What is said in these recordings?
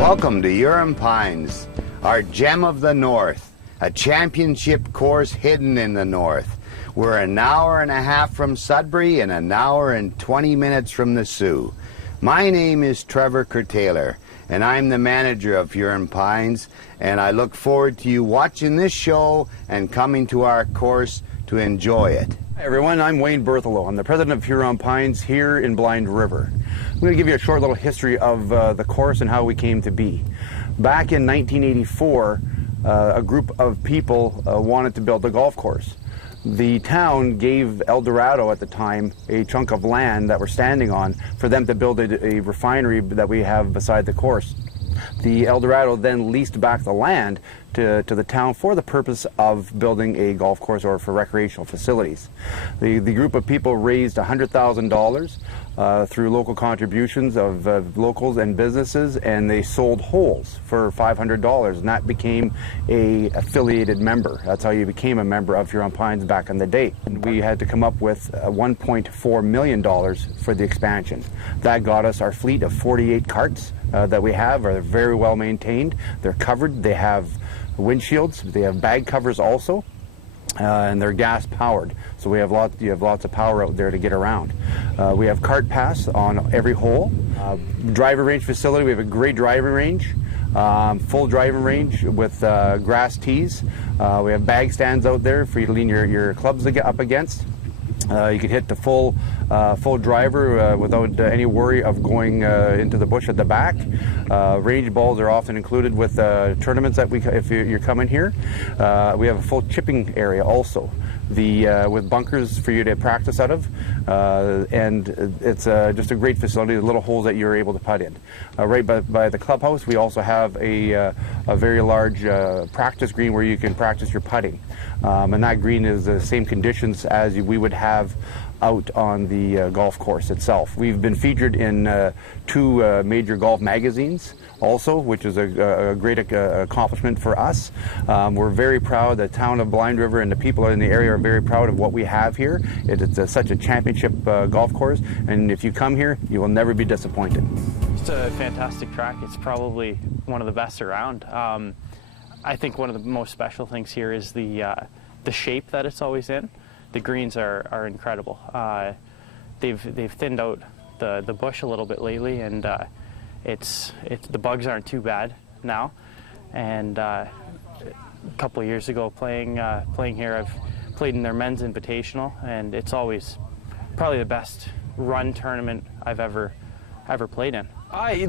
Welcome to Huron Pines, our gem of the north, a championship course hidden in the north. We're an hour and a half from Sudbury and an hour and 20 minutes from the Sioux. My name is Trevor Curtailor, and I'm the manager of Huron Pines, and I look forward to you watching this show and coming to our course to enjoy it. Hi everyone, I'm Wayne Berthelo. I'm the president of Huron Pines here in Blind River. I'm going to give you a short little history of the course and how we came to be. Back in 1984, a group of people wanted to build a golf course. The town gave El Dorado at the time a chunk of land that we're standing on for them to build a refinery that we have beside the course. The El Dorado then leased back the land to the town for the purpose of building a golf course or for recreational facilities. The group of people raised $100,000 through local contributions of locals and businesses, and they sold holes for $500, and that became a affiliated member. That's how you became a member of Huron Pines back in the day. And we had to come up with $1.4 million for the expansion. That got us our fleet of 48 carts that we have. Are very well maintained. They're covered. They have windshields. They have bag covers also, and they're gas powered. So you have lots of power out there to get around. We have cart paths on every hole. Driver range facility. We have a great driving range. Full driving range with grass tees. We have bag stands out there for you to lean your clubs to get up against. You can hit the full driver without any worry of going into the bush at the back. Range balls are often included with tournaments that if you're coming here. We have a full chipping area also, with bunkers for you to practice out of, and it's just a great facility. The little holes that you're able to putt in. Right by the clubhouse, we also have a very large practice green where you can practice your putting, and that green is the same conditions as we would have out on the golf course itself. We've been featured in two major golf magazines also, which is a great accomplishment for us. We're very proud. The town of Blind River and the people in the area are very proud of what we have here. It's such a championship golf course, and if you come here, you will never be disappointed. It's a fantastic track. It's probably one of the best around. I think one of the most special things here is the shape that it's always in. The greens are incredible. They've thinned out the bush a little bit lately, and the bugs aren't too bad now. And a couple of years ago, playing here, I've played in their men's invitational, and it's always probably the best run tournament I've ever played in.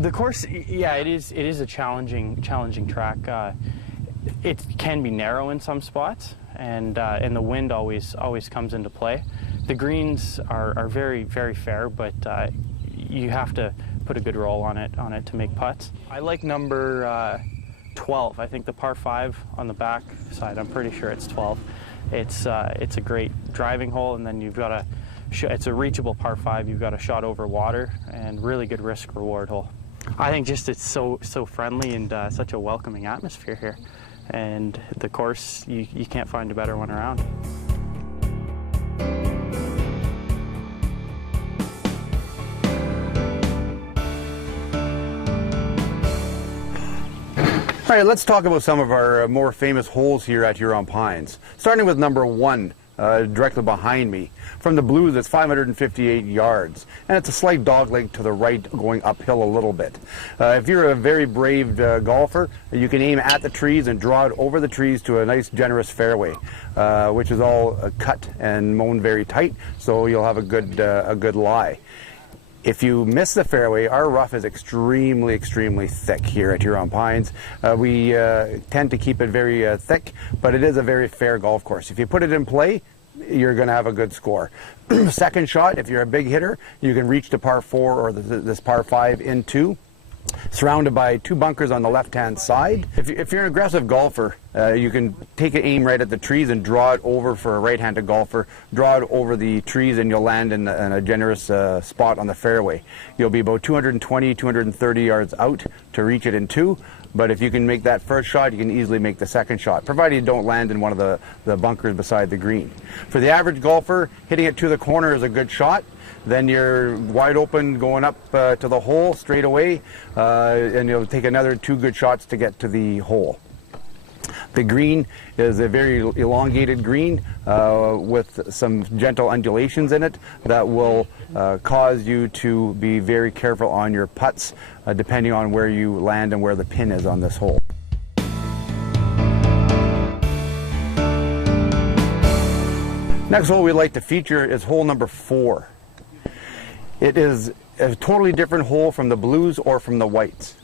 The course, yeah, it is a challenging track. It can be narrow in some spots, and the wind always comes into play. The greens are very, very fair, but you have to put a good roll on it to make putts. I like number 12. I think the par 5 on the back side. I'm pretty sure it's 12. It's a great driving hole, and then you've got it's a reachable par 5. You've got a shot over water, and really good risk reward hole. I think just it's so friendly and such a welcoming atmosphere here. And the course, you can't find a better one around. All right, let's talk about some of our more famous holes here at Huron Pines. Starting with number 1, directly behind me. From the blues, it's 558 yards, and it's a slight dogleg to the right, going uphill a little bit. If you're a very brave golfer, you can aim at the trees and draw it over the trees to a nice, generous fairway, which is all cut and mown very tight, so you'll have a good lie. If you miss the fairway, our rough is extremely, extremely thick here at Huron Pines. We tend to keep it very thick, but it is a very fair golf course. If you put it in play, you're going to have a good score. Second shot, if you're a big hitter, you can reach to par 4 or this par 5 in 2. Surrounded by 2 bunkers on the left-hand side. If you're an aggressive golfer You can take an aim right at the trees and draw it over for a right-handed golfer. Draw it over the trees and you'll land in a generous spot on the fairway. You'll be about 220, 230 yards out to reach it in two. But if you can make that first shot, you can easily make the second shot, provided you don't land in one of the bunkers beside the green. For the average golfer, hitting it to the corner is a good shot. Then you're wide open going up to the hole straight away, and you'll take another 2 good shots to get to the hole. The green is a very elongated green with some gentle undulations in it that will cause you to be very careful on your putts depending on where you land and where the pin is on this hole. Next hole we'd like to feature is hole number 4. It is a totally different hole from the blues or from the whites.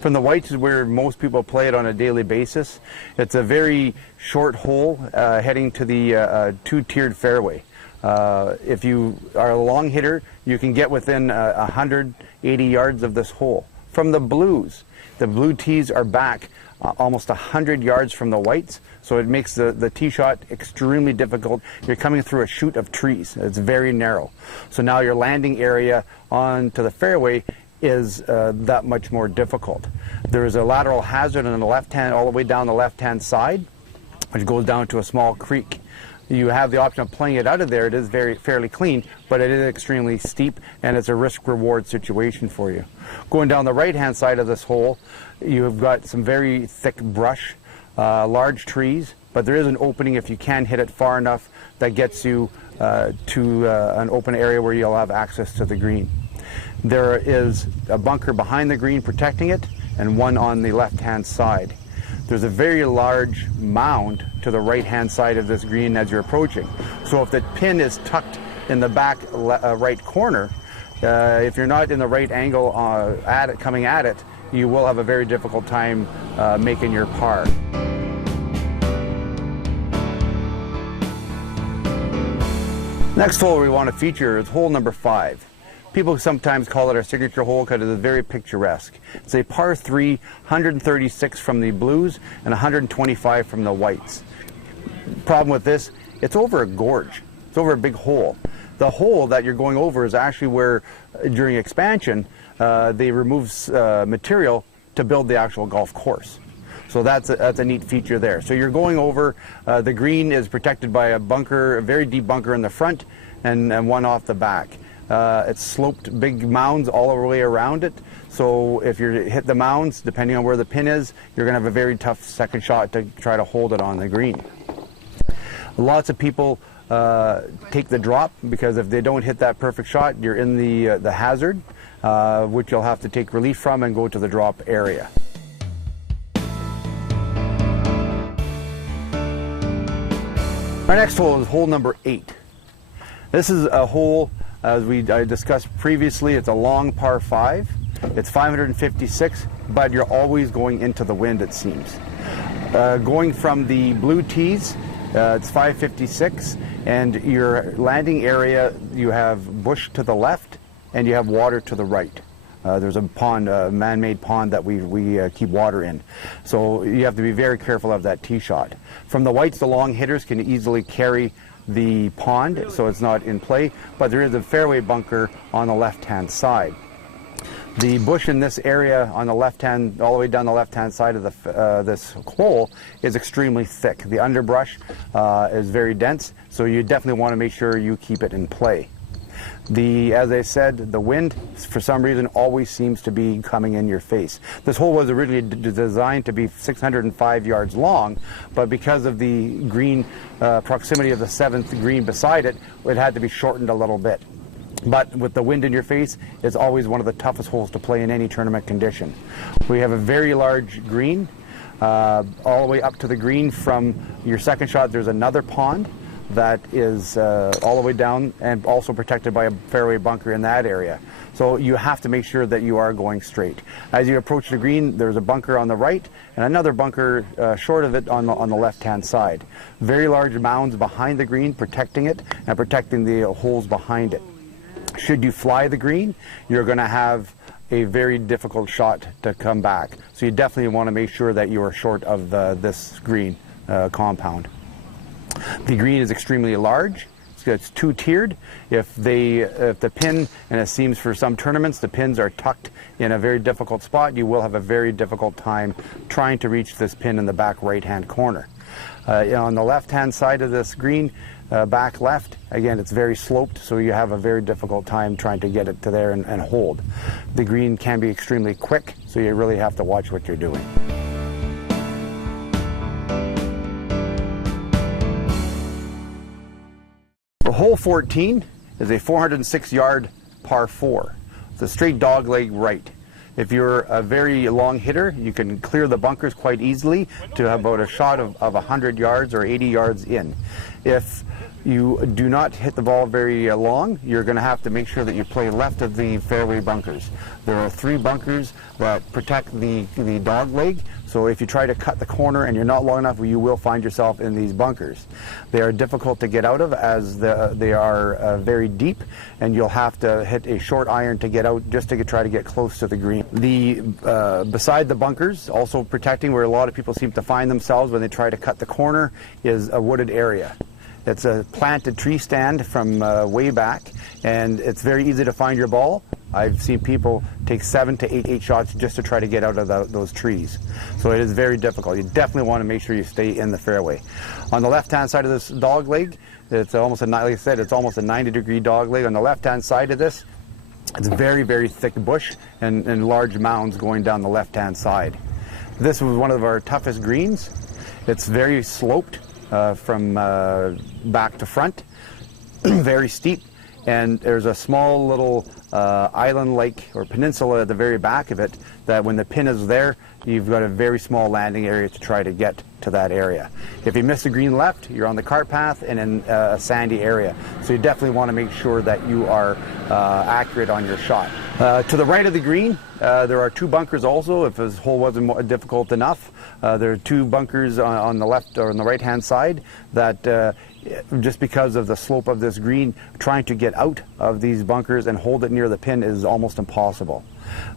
From the whites is where most people play it on a daily basis. It's a very short hole heading to the two-tiered fairway. If you are a long hitter, you can get within 180 yards of this hole. From the blues, the blue tees are back almost 100 yards from the whites, so it makes the tee shot extremely difficult. You're coming through a chute of trees. It's very narrow. So now your landing area onto the fairway is that much more difficult. There is a lateral hazard on the left hand, all the way down the left-hand side, which goes down to a small creek. You have the option of playing it out of there. It is fairly clean, but it is extremely steep, and it's a risk-reward situation for you. Going down the right-hand side of this hole, you've got some very thick brush, large trees, but there is an opening if you can hit it far enough that gets you to an open area where you'll have access to the green. There is a bunker behind the green protecting it, and one on the left-hand side. There's a very large mound to the right-hand side of this green as you're approaching. So if the pin is tucked in the back right corner, if you're not in the right angle coming at it, you will have a very difficult time making your par. Next hole we want to feature is hole number 5. People sometimes call it our signature hole because it is very picturesque. It's a par 3, 136 from the blues and 125 from the whites. Problem with this, it's over a gorge. It's over a big hole. The hole that you're going over is actually where, during expansion, they remove material to build the actual golf course. So that's a neat feature there. So you're going over, the green is protected by a bunker, a very deep bunker in the front and one off the back. It's sloped big mounds all the way around it, so if you hit the mounds, depending on where the pin is, you're going to have a very tough second shot to try to hold it on the green. Lots of people take the drop because if they don't hit that perfect shot, you're in the hazard, which you'll have to take relief from and go to the drop area. Our next hole is hole number 8. This is a hole, as I discussed previously, it's a long par 5. It's 556, but you're always going into the wind, it seems. Going from the blue tees, it's 556, and your landing area, you have bush to the left, and you have water to the right. There's a pond, a man-made pond that we keep water in. So you have to be very careful of that tee shot. From the whites, the long hitters can easily carry the pond, so it's not in play, but there is a fairway bunker on the left-hand side. The bush in this area on the left-hand, all the way down the left-hand side of this hole is extremely thick. The underbrush is very dense, so you definitely want to make sure you keep it in play. As I said, the wind, for some reason, always seems to be coming in your face. This hole was originally designed to be 605 yards long, but because of the green proximity of the 7th green beside it, it had to be shortened a little bit. But with the wind in your face, it's always one of the toughest holes to play in any tournament condition. We have a very large green. All the way up to the green from your second shot, there's another pond that is all the way down and also protected by a fairway bunker in that area. So you have to make sure that you are going straight. As you approach the green, there's a bunker on the right and another bunker short of it on the left-hand side. Very large mounds behind the green protecting it and protecting the holes behind it. Should you fly the green, you're going to have a very difficult shot to come back. So you definitely want to make sure that you are short of this green compound. The green is extremely large. It's two-tiered. If the pin, and it seems for some tournaments, the pins are tucked in a very difficult spot, you will have a very difficult time trying to reach this pin in the back right-hand corner. On the left-hand side of this green, back left, again, it's very sloped, so you have a very difficult time trying to get it to there and hold. The green can be extremely quick, so you really have to watch what you're doing. Hole 14 is a 406-yard par 4. It's a straight dogleg right. If you're a very long hitter, you can clear the bunkers quite easily to about a shot of 100 yards or 80 yards in. If you do not hit the ball very long, you're going to have to make sure that you play left of the fairway bunkers. There are 3 bunkers that protect the dog leg, so if you try to cut the corner and you're not long enough, you will find yourself in these bunkers. They are difficult to get out of as they are very deep, and you'll have to hit a short iron to get out just to try to get close to the green. Beside the bunkers, also protecting where a lot of people seem to find themselves when they try to cut the corner, is a wooded area. It's a planted tree stand from way back, and it's very easy to find your ball. I've seen people take 7 to 8 shots just to try to get out of those trees. So it is very difficult. You definitely want to make sure you stay in the fairway. On the left-hand side of this dog leg, it's almost like I said, it's almost a 90-degree dog leg. On the left-hand side of this, it's very, very thick bush and large mounds going down the left-hand side. This was one of our toughest greens. It's very sloped from back to front, very steep, and there's a small little island-like or peninsula at the very back of it that when the pin is there, you've got a very small landing area to try to get to that area. If you miss the green left, you're on the cart path and in a sandy area. So you definitely want to make sure that you are accurate on your shot. To the right of the green, there are 2 bunkers also, if this hole wasn't difficult enough. There are 2 bunkers on the left or on the right-hand side that just because of the slope of this green, trying to get out of these bunkers and hold it near the pin is almost impossible.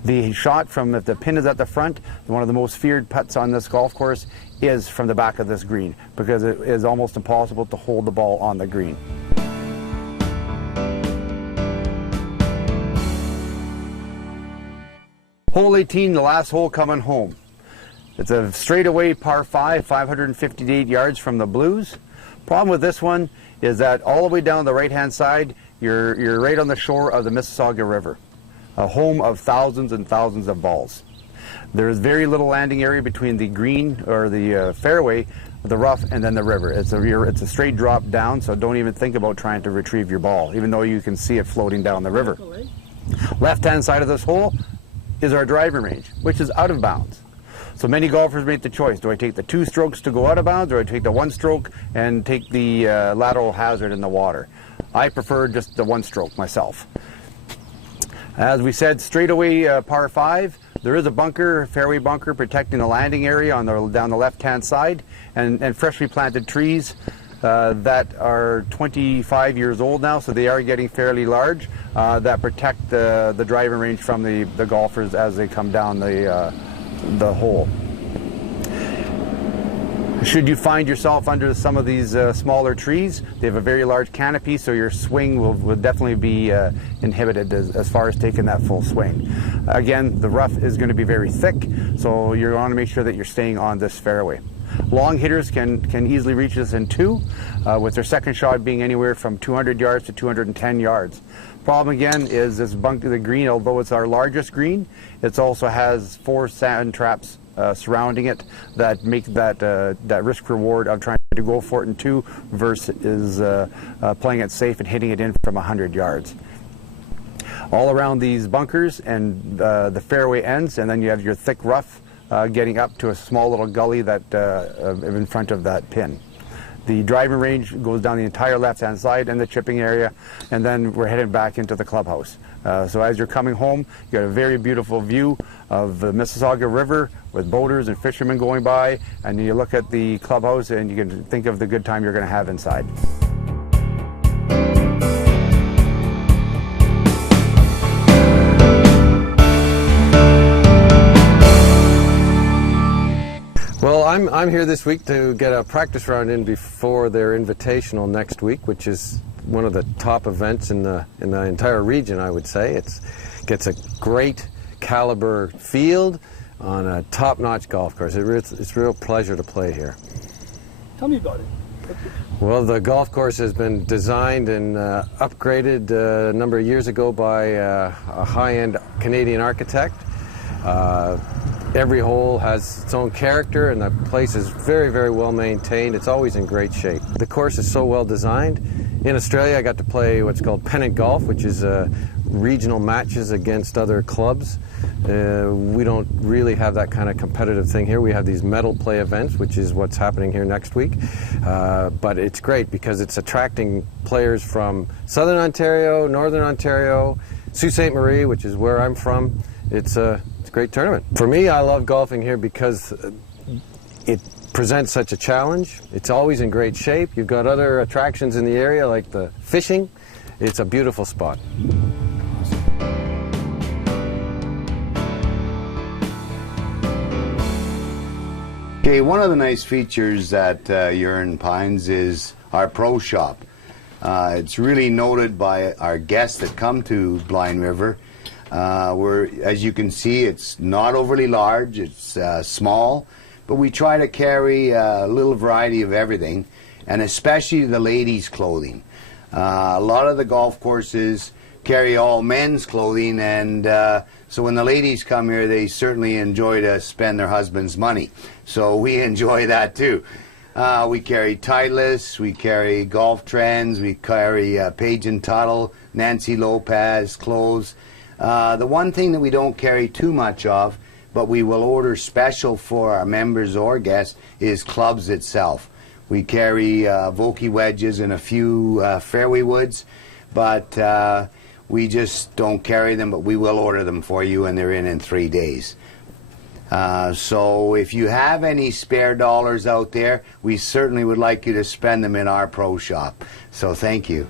The shot from, if the pin is at the front, one of the most feared putts on this golf course is from the back of this green, because it is almost impossible to hold the ball on the green. Hole 18, the last hole coming home. It's a straightaway par 5, 558 yards from the blues. Problem with this one is that all the way down the right-hand side, you're right on the shore of the Mississauga River, a home of thousands and thousands of balls. There is very little landing area between the green or the fairway, the rough, and then the river. It's a straight drop down, so don't even think about trying to retrieve your ball, even though you can see it floating down the river. Left-hand side of this hole is our driving range, which is out of bounds. So many golfers make the choice. Do I take the 2 strokes to go out of bounds, or do I take the 1 stroke and take the lateral hazard in the water? I prefer just the 1 stroke myself. As we said, straightaway par 5. There is a bunker, fairway bunker, protecting the landing area on down the left-hand side, and freshly planted trees that are 25 years old now, so they are getting fairly large, that protect the driving range from the golfers as they come down the hole. Should you find yourself under some of these smaller trees, they have a very large canopy, so your swing will definitely be inhibited as far as taking that full swing. Again, the rough is going to be very thick, so you want to make sure that you're staying on this fairway. Long hitters can easily reach this in 2, with their second shot being anywhere from 200 yards to 210 yards. Problem again is this the green, although it's our largest green, it also has 4 sand traps surrounding it that make that risk reward of trying to go for it in 2 versus playing it safe and hitting it in from 100 yards. All around these bunkers and the fairway ends, and then you have your thick rough getting up to a small little gully that in front of that pin. The driving range goes down the entire left-hand side and the chipping area, and then we're heading back into the clubhouse. So as you're coming home, you got a very beautiful view of the Mississauga River with boaters and fishermen going by, and you look at the clubhouse and you can think of the good time you're going to have inside. I'm here this week to get a practice round in before their invitational next week, which is one of the top events in the entire region, I would say. It gets a great caliber field on a top-notch golf course. It's a real pleasure to play here. Tell me about it. Well, the golf course has been designed and upgraded a number of years ago by a high-end Canadian architect. Every hole has its own character, and the place is very, very well maintained. It's always in great shape. The course is so well designed. In Australia, I got to play what's called Pines.Golf, which is regional matches against other clubs. We don't really have that kind of competitive thing here. We have these medal play events, which is what's happening here next week. But it's great because it's attracting players from Southern Ontario, Northern Ontario, Sault Ste. Marie, which is where I'm from. It's a great tournament. For me, I love golfing here because it presents such a challenge. It's always in great shape. You've got other attractions in the area like the fishing. It's a beautiful spot. Okay, one of the nice features at Huron Pines is our pro shop. It's really noted by our guests that come to Blind River. As you can see, it's not overly large, it's small, but we try to carry a little variety of everything, and especially the ladies' clothing. A lot of the golf courses carry all men's clothing, and so when the ladies come here, they certainly enjoy to spend their husband's money. So we enjoy that too. We carry Titleist, we carry Golf Trends, we carry Page and Tuttle, Nancy Lopez clothes. The one thing that we don't carry too much of, but we will order special for our members or guests, is clubs itself. We carry Vokey wedges and a few fairway woods, but we just don't carry them, but we will order them for you, and they're in 3 days. So if you have any spare dollars out there, we certainly would like you to spend them in our pro shop. So thank you.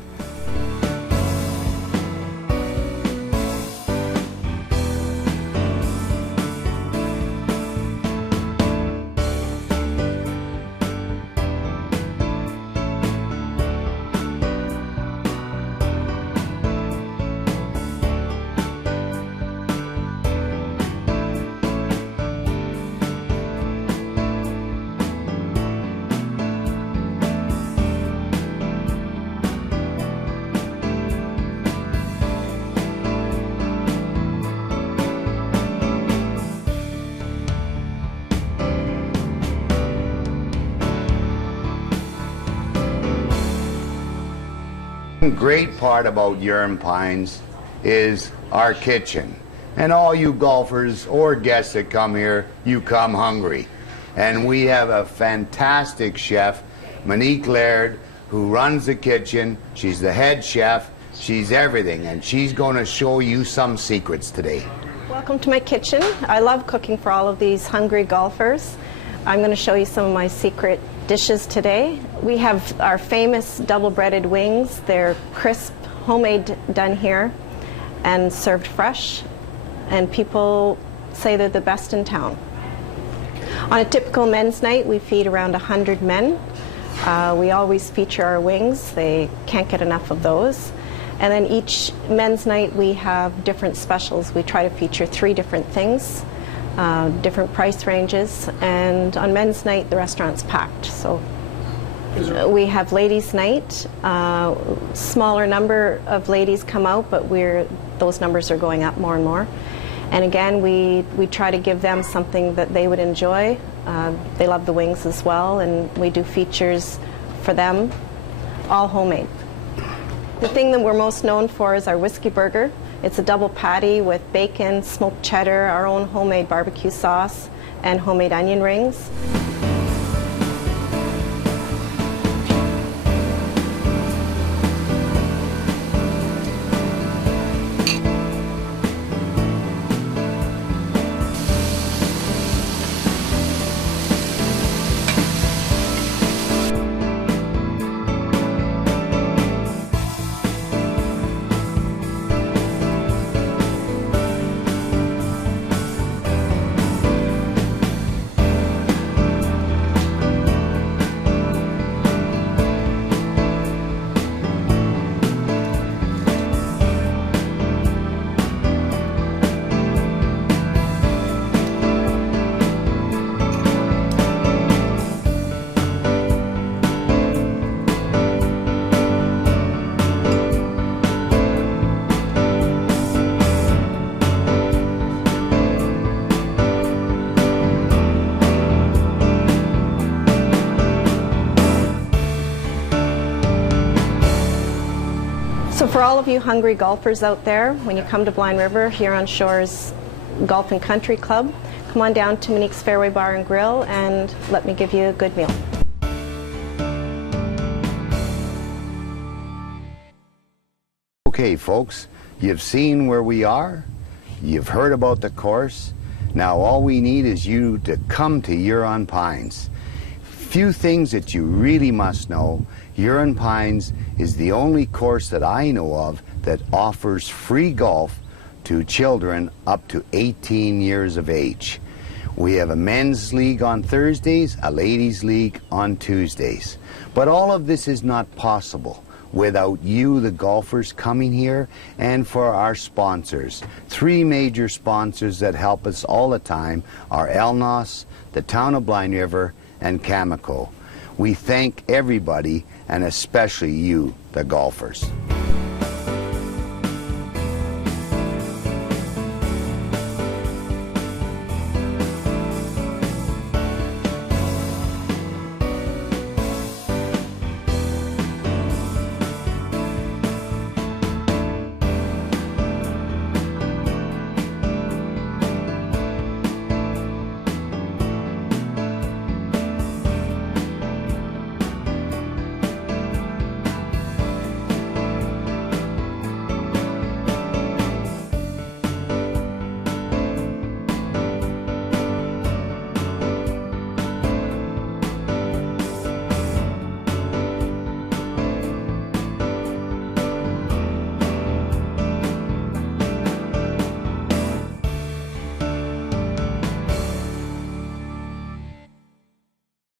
Great part about Huron Pines is our kitchen. And all you golfers or guests that come here, you come hungry. And we have a fantastic chef, Monique Laird, who runs the kitchen. She's the head chef. She's everything. And she's going to show you some secrets today. Welcome to my kitchen. I love cooking for all of these hungry golfers. I'm going to show you some of my secret dishes today. We have our famous double-breaded wings. They're crisp, homemade, done here, and served fresh. And people say they're the best in town. On a typical men's night, we feed around 100 men. We always feature our wings. They can't get enough of those. And then each men's night, we have different specials. We try to feature 3 different things. Different price ranges, and on men's night the restaurant's packed. So we have ladies' night. Smaller number of ladies come out, but those numbers are going up more and more. And again, we try to give them something that they would enjoy. They love the wings as well, and we do features for them, all homemade. The thing that we're most known for is our whiskey burger. It's a double patty with bacon, smoked cheddar, our own homemade barbecue sauce, and homemade onion rings. for all of you hungry golfers out there, when you come to Blind River, Huron Shores Golf and Country Club, come on down to Monique's Fairway Bar and Grill and let me give you a good meal. Okay, folks, you've seen where we are, you've heard about the course. Now all we need is you to come to Huron Pines. Few things that you really must know. Huron Pines is the only course that I know of that offers free golf to children up to 18 years of age. We have a men's league on Thursdays, a ladies' league on Tuesdays. But all of this is not possible without you, the golfers, coming here, and for our sponsors. Three major sponsors that help us all the time are Elnos, the Town of Blind River, and Cameco. We thank everybody, and especially you, the golfers.